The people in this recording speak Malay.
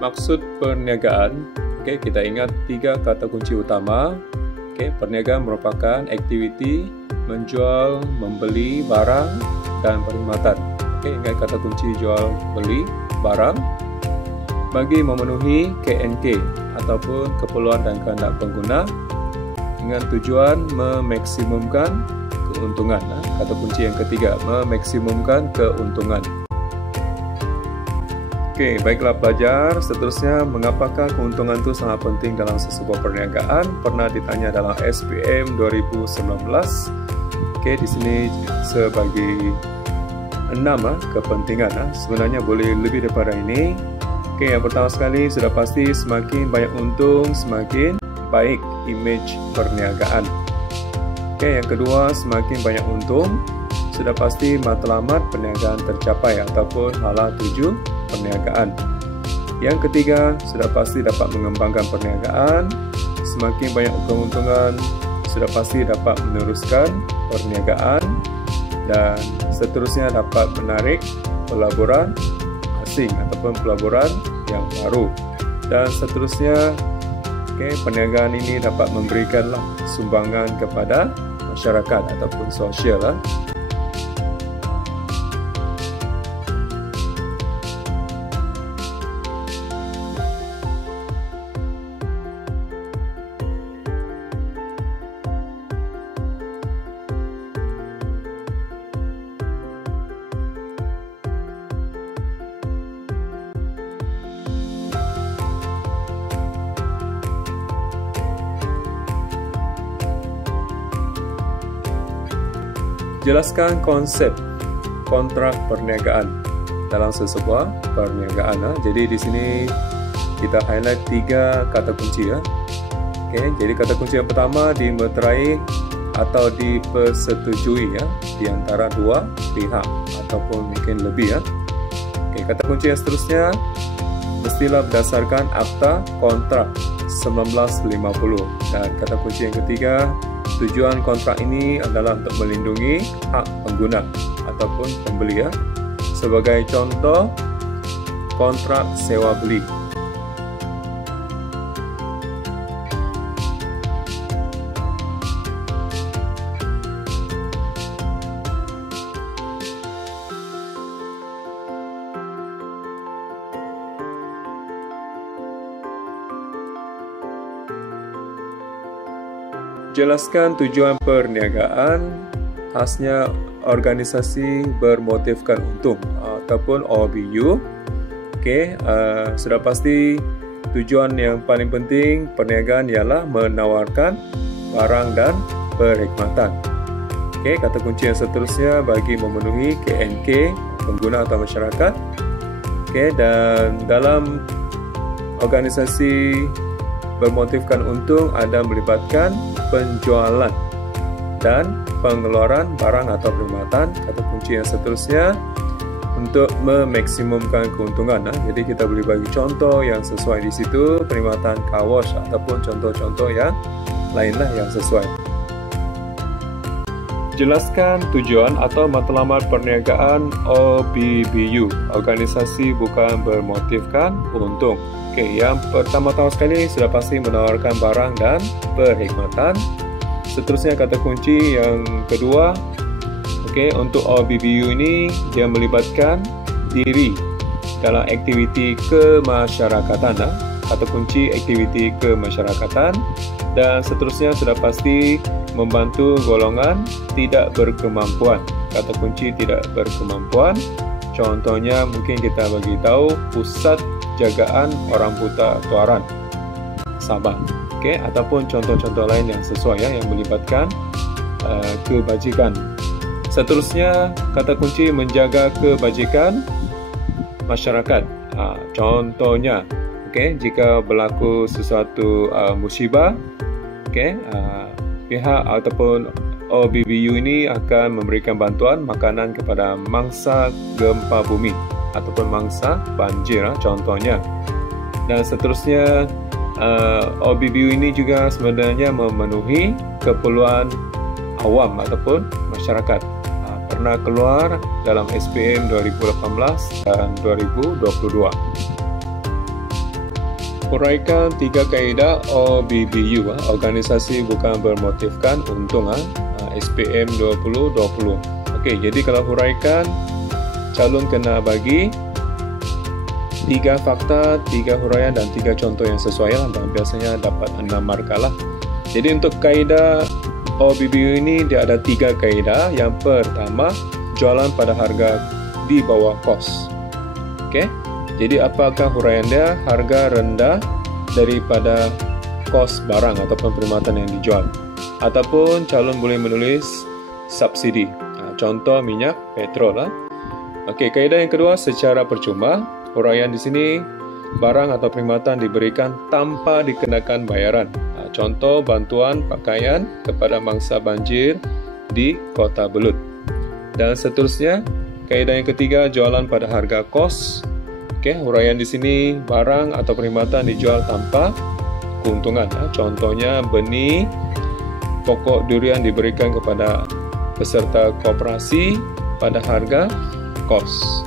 Maksud perniagaan, kita ingat 3 kata kunci utama. Perniagaan merupakan aktiviti menjual, membeli barang dan perkhidmatan. Ingat kata kunci jual, beli, barang bagi memenuhi KNK ataupun keperluan dan kehendak pengguna dengan tujuan memaksimumkan keuntungan. Kata kunci yang ketiga, memaksimumkan keuntungan. Baiklah pelajar, seterusnya mengapakah keuntungan itu sangat penting dalam sebuah perniagaan? Pernah ditanya dalam SPM 2019. Di sini sebagai 6 kepentingan. Sebenarnya boleh lebih daripada ini. Yang pertama sekali, sudah pasti semakin banyak untung, semakin baik image perniagaan. Yang kedua, semakin banyak untung, sudah pasti matlamat perniagaan tercapai ataupun halal tuju perniagaan. Yang ketiga, sudah pasti dapat mengembangkan perniagaan, semakin banyak keuntungan, sudah pasti dapat meneruskan perniagaan, dan seterusnya dapat menarik pelaburan asing ataupun pelaburan yang baru. Dan seterusnya, perniagaan ini dapat memberikanlah sumbangan kepada masyarakat ataupun sosial. Jelaskan konsep kontrak perniagaan dalam sesebuah perniagaan. Jadi di sini kita highlight 3 kata kunci. Jadi kata kunci yang pertama, dimeterai atau dipersetujui di antara 2 pihak ataupun mungkin lebih. Kata kunci yang seterusnya, mestilah berdasarkan Akta Kontrak 1950. Dan kata kunci yang ketiga, tujuan kontrak ini adalah untuk melindungi hak pengguna ataupun pembeli. Sebagai contoh, kontrak sewa beli. Jelaskan tujuan perniagaan, khasnya organisasi bermotifkan untung ataupun OBU. Sudah pasti tujuan yang paling penting perniagaan ialah menawarkan barang dan perkhidmatan. Kata kunci yang seterusnya, bagi memenuhi KNK pengguna atau masyarakat. Dan dalam organisasi bermotifkan untung ada melibatkan penjualan dan pengeluaran barang atau perkhidmatan. Kata kunci yang seterusnya, untuk memaksimumkan keuntungan. Jadi kita boleh bagi contoh yang sesuai di situ, perkhidmatan car wash ataupun contoh-contoh yang lainlah yang sesuai. Jelaskan tujuan atau matlamat perniagaan OBBU, organisasi bukan bermotifkan untung. Yang pertama-tama sekali sudah pasti menawarkan barang dan perkhidmatan. Seterusnya kata kunci yang kedua, untuk OBBU ini dia melibatkan diri dalam aktiviti kemasyarakatan. Kata kunci aktiviti kemasyarakatan. Dan seterusnya sudah pasti membantu golongan tidak berkemampuan. Kata kunci tidak berkemampuan. Contohnya mungkin kita bagi tahu pusat jagaan orang buta Tuaran, Sabah. Ataupun contoh-contoh lain yang sesuai yang melibatkan kebajikan. Seterusnya kata kunci menjaga kebajikan masyarakat. Contohnya, jika berlaku sesuatu musibah, pihak ataupun OBBU ini akan memberikan bantuan makanan kepada mangsa gempa bumi ataupun mangsa banjir, contohnya. Dan seterusnya, OBBU ini juga sebenarnya memenuhi keperluan awam ataupun masyarakat. Pernah keluar dalam SPM 2018 dan 2022. huraikan 3 kaedah OBBU, Organisasi Bukan Bermotifkan Untung, SPM 2020. Okey, jadi kalau huraikan, calon kena bagi 3 fakta, 3 huraian dan 3 contoh yang sesuai dan biasanya dapat 6 markah lah. Jadi untuk kaedah OBBU ini dia ada 3 kaedah. Yang pertama, jualan pada harga di bawah kos. Okey. Jadi apakah huraian dia? Harga rendah daripada kos barang ataupun perkhidmatan yang dijual. Ataupun calon boleh menulis subsidi. Contoh minyak, petrol. Okey, kaedah yang kedua secara percuma. Huraian di sini barang atau perkhidmatan diberikan tanpa dikenakan bayaran. Contoh bantuan pakaian kepada mangsa banjir di Kota Belud. Dan seterusnya, kaedah yang ketiga jualan pada harga kos. Okey, huraian di sini barang atau perkhidmatan dijual tanpa keuntungan. Contohnya benih pokok durian diberikan kepada peserta koperasi pada harga kos.